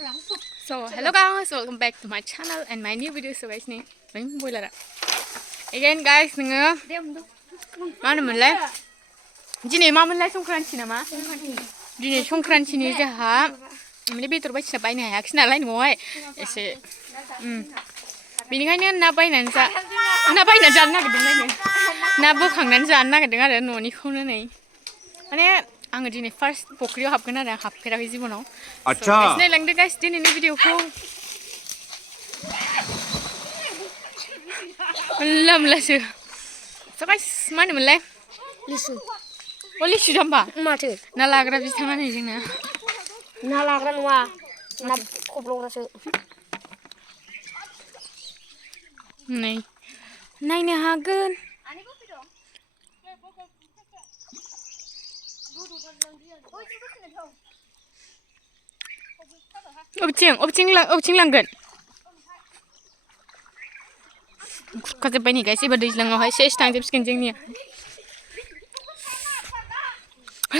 So hello guys, welcome back to my channel and my new video. So guys nih, boiler. Again guys, nengah mana mulai? Jini ma mulai Songkrantini nama? Jini Songkrantini jaha. Ini betul baca siapa ini ya? Kisah lain mau ese. Biningannya napai nansa jangan kedeng lagi. Nabu kangen jangan kedeng ada noni kono nih. Ane आङो दिनै first फुख्रियाव हाबगोन आरो हाबफेराखै जिबनाव नायलांदो लांदो guys दिनैनि भिडिअखौ लामलासो स' गाइस मा होनोमोनलाय लिसु अ लिसु जाम्बा माथो ना लाग्रा बिथाङा नै जोंना ना लाग्रा नङा ना खब्लग्रासो नै नायनो हागोन Obcing langgan. Kata ni guys, iba दैज्लाङाव हाय सेस थांजोबसिगोन जोंनिया.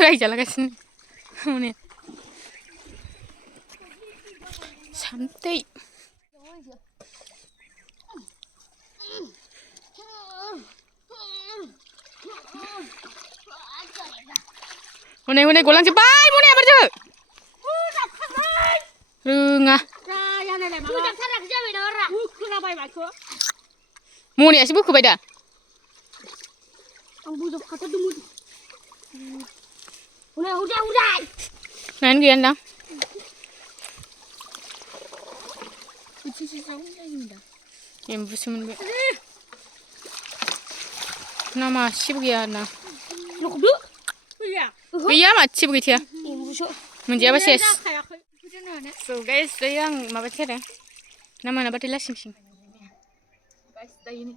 रायजालागासिनो हनै सामथै हनै गलांजोब्बाय मनाया मारजो रोङा मनायासो बोखोबाय दा नायानो गैयानदां एम्बुसो मोनबाय ना मासेबो गैया ना गैया मासेबो गैथाया मोनजायाबा सेस So guys, dayo ang mabaca dah. Nama na batila sing. Guys, dayo ni.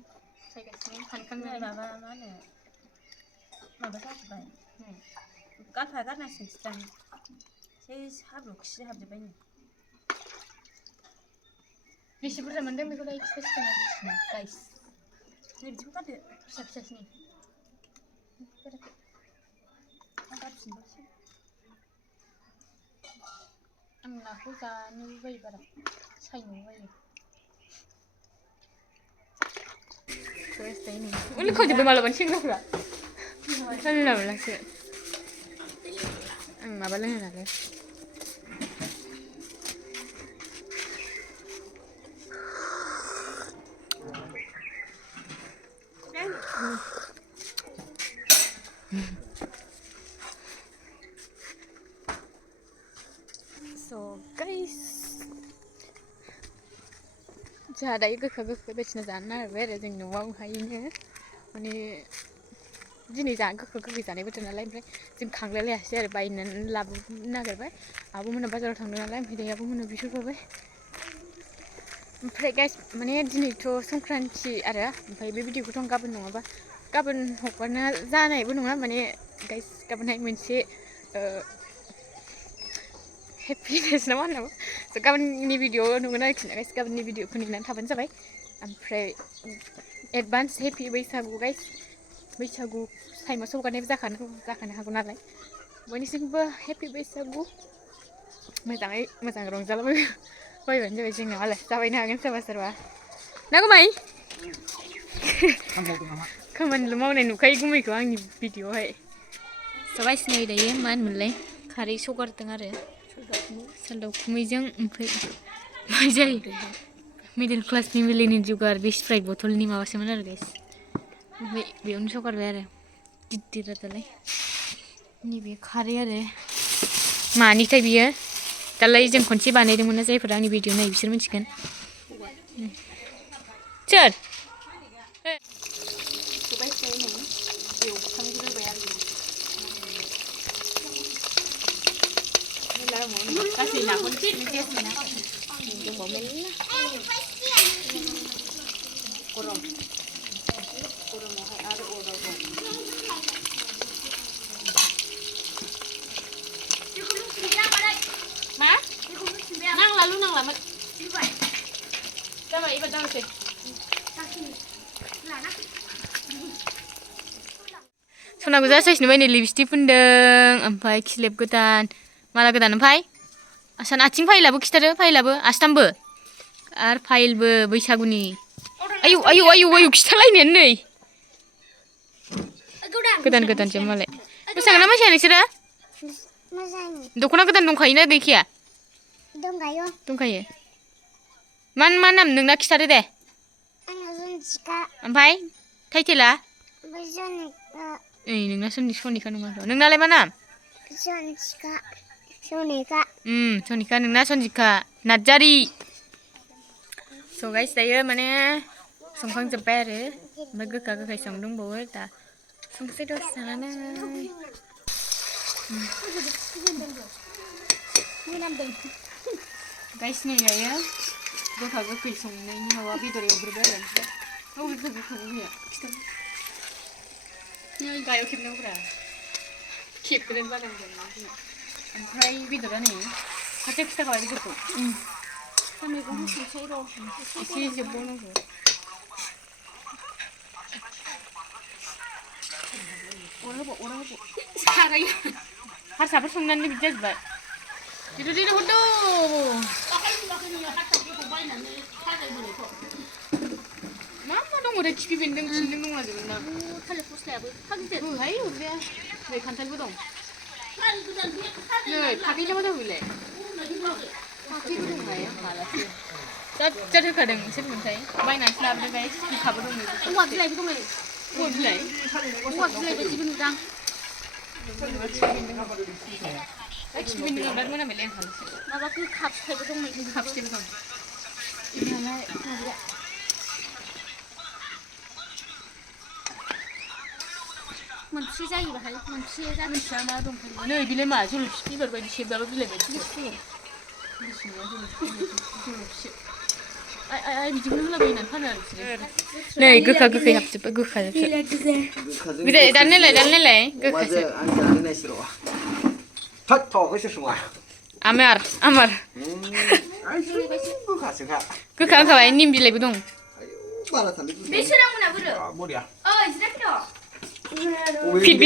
Saya kasi kan na baba mana. Mabaca ba? Kat na sing stan. Saya habuk sih habde ba ni. Bisi pura mandang me ko dai express kana disna guys. Ni bisi ka de success ni. Angkat sih. Ang naku जानो बायो बारा सायनो बायो उनले खोजोब्बाय मालाबानो सेंग्राफ्रा जानला मोनलासो आं माबा लोङो नालाय So guys, जोंहा दायो गोखा बायदिसिना जानो नागिरबाय आरो जोंनि न'आवहायनो माने दिनै गोखा गोखै जानाय बोथोर नालाय ओमफ्राय जों खांलायलायासै आरो बायनानै लाबोनो नागिरबाय आब'मोना बाजाराव थांदों नालाय ओमफ्राय दायो आब'मोना बिहरबाय ओमफ्राय गाइस माने दिनैथ' संक्रान्ति आरो ओमफ्राय बे भिडिअखौथ' आं गाबोन नङाबा गाबोन हगारनो जानायबो नङा माने गाइस गाबोनहाय मोनसे happiness na mana so गाबोननि भिडिअ नुगोन आरोखि ना गाइस गाबोननि भिडिअखौ नेनानै थाबानो जाबाय ओमफ्राय एडभान्स हेपि बैसागु गाइस बैसागु टाइमाव सौगानायबो जाखानो हागौ नालाय बयनिसिमबो हेपि बैसागु मोजाङै मोजां रंजालाबायबानो जाबाय जोंना मालाय जाबायनो हागोन सोरबा ना गुमै खामानिल' मावनाय नुखायो गुमैखौ आंनि भिडिअआवहाय स' गाइस नै दायो मा होनोमोनलाय खारै सगारदों आरो सालदाव खुमैजों ओमफ्राय मा जायो मिडिल क्लास फेमिलिनि जुगार बे स्प्राइट बथलनि माबासोमोन आरो गाइस ओमफ्राय बेयावनो सगारबाय आरो गिदिर दालाय नैबे खारै आरो मानिथाय बियो दालाय जों खनसे बानायदोंमोन ना जायफोर आंनि भिडिअ नायो बिसोर मिथिगोन सोर Kasih nak kuntit ni dia sana. Jom bawa meli lah. Kurang ada orang. Ma? Nang lalu. Coba ibu tahu sih. Sona gue saya sih nih lipstick pendeng, ampai kilip godan, malah godan ampai. आसान आथिं फाइलाबो खिथारो फाइलाबो आसथामबो आरो फाइलबो बैसागुनि आयौ आयौ आयौ आयौ खिथालायनायानो नै गोदान गोदानसो मालाय मोसागोना मोसाया नोंसोरो दख'ना गोदान दंखायोना गैखाया दंखायो मा नाम नोंना खिथादो दे ओमफ्राय टाइटेला ओइ नोंना सनिका नङाथ' नोंनालाय मा नाम सनिका नोंना सनजिका नार्जारि स' गाइस दायो माने संखांजोब्बाय आरो ओमफ्राय गोखा गोखै संदोंबावो दा संख्रि दसे थानानै गाइस नै दायो गोखा गोखै संनायनि माबा बेदर एवग्रोबाय आरो गोखा गोखैया खिथानो गायाव खेबनांगौब्रा खेबग्रोनो बादों ओमफ्राय बेदरा नै खाथियाव खिथाखाबाय बेदरखौ मैगं होसै र' एसे जोबबावनांगौ अरा होबाव साराय हारसाफोर संनानै बिदि जाजोब्बाय दिदु हरदो मा दङ रे खिफि बेन्दों दंलाजोबो ना थालिर फस्लायाबो होहाय हरजाया नै खान्थालबो दं नै फाथैना मा जाबायलाय फाथैबो दंहाय हालासो जाद होखादों सोरमोनथाय बायनानैसो लाबोदों गाइस गोखाबो दं औवा बिलाइबो दं औवा बिलाइ बायदिबो नुदां खिफि बेन्दों बिराद मोनामबायलै आं हालासो माबा गोखा फिथाइबो दं गोखा फिथाइबो दं जोंहालाय माबाया मोनसे जायो बाहाय मोनसे जाथिया मा दंखायो नै बिलाय मा जलफि बिबार बायदि सेबबाबो बिलाइ बायदि जलफि आइ बिदिखौनो होलाबायनानै फानो आरो नै गोखा गोखै हाबजोब्बाय गोखाजोबसो गोजा दाननायलाय गोखासो आमार गोखा होखाबाय निम बिलाइबो दं फिट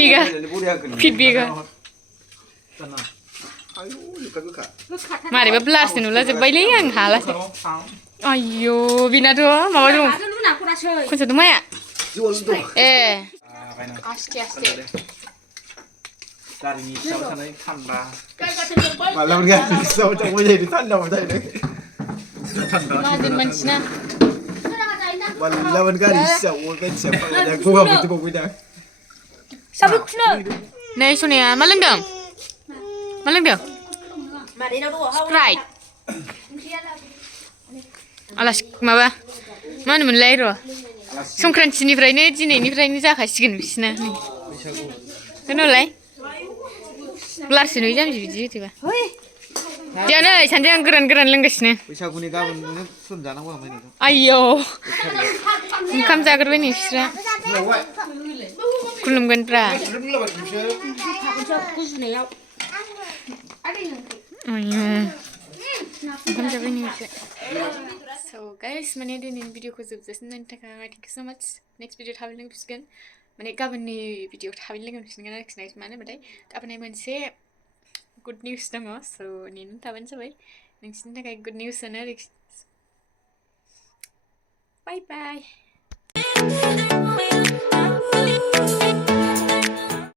बिगा मारैबा ब्लारसो नुला जोब्बायलै आं हालासो आयौ बिनाथ' माबा दं खनसेथ' माया ए आस्थे आस्थे गारिनि सायाव थानाय थान्दा मालाबा गारिनि सायाव थांबाय जायो थान्दा माहाजोन मानसिना मालाबा गारि सायाव गगा मोनजोबबावबाय दा नै सनाया मा लोंदों स्प्राइट आलासि माबा मा होनोमोनलाय र' संक्रान्तिनिफ्रायनो दिनैनिफ्रायनो जाखासिगोन बिसिना होनोलाय ब्लारसो नुयो जाम्बि बिदि होथोबा जोंहा नै सानैजों आं गोरान लोंगासिनो बैसागुनि गाबोन सोमजानांगौ आयौ ओंखाम जाग्रोबाय नै बिस्रा खुलुमगोनब्रा गुजुनायाव ओंखाम जाबाय नै बिसोर So guys, माने दिनैनि भिडिअखौ जोबजासिम नायनो थाखाय थेंक इउ सो माच नेक्स्ट भिडिअ थाबैनो लोंफिनगोन माने गाबोननि भिडिअ थाबैनो लोंफिनगोन आरोखि मानो होनबाथाय गाबोनहाय मोनसे गुड निउस दङ स' नेनानै थाबानो जाबाय नोंसोरनि थाखाय गुड निउसानो आरोखि बाय बाय